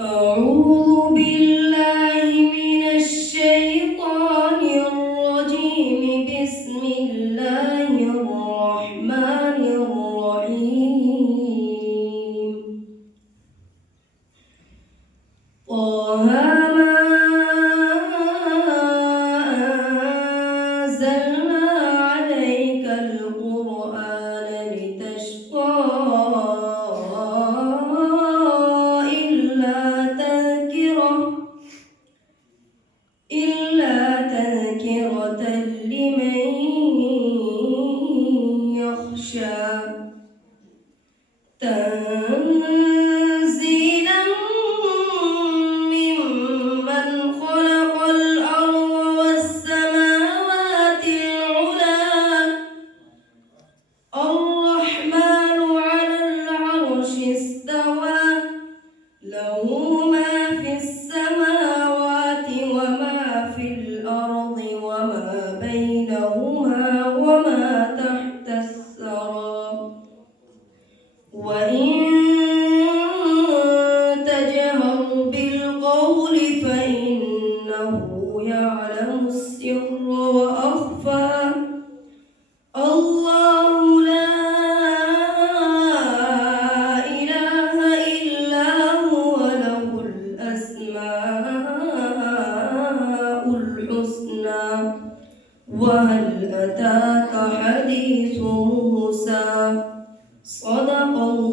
أعوذ بالله من الشيطان الرجيم. بسم الله الرحمن الرحيم. طه ما أنزلنا عليك القرآن لتشقى إلا تذكرة لمن يخشى تنزيلا ممن خلق الأرض والسماوات العلى الرحمن على العرش استوى له ما في السماوات وما في الأرض وما بينهما وما تحت الثرى وإن تجهر بالقول فإنه يعلم السر وأخفى الله لا إله إلا هو له الأسماء الحسنى وهل أتاك حديث موسى صدق الله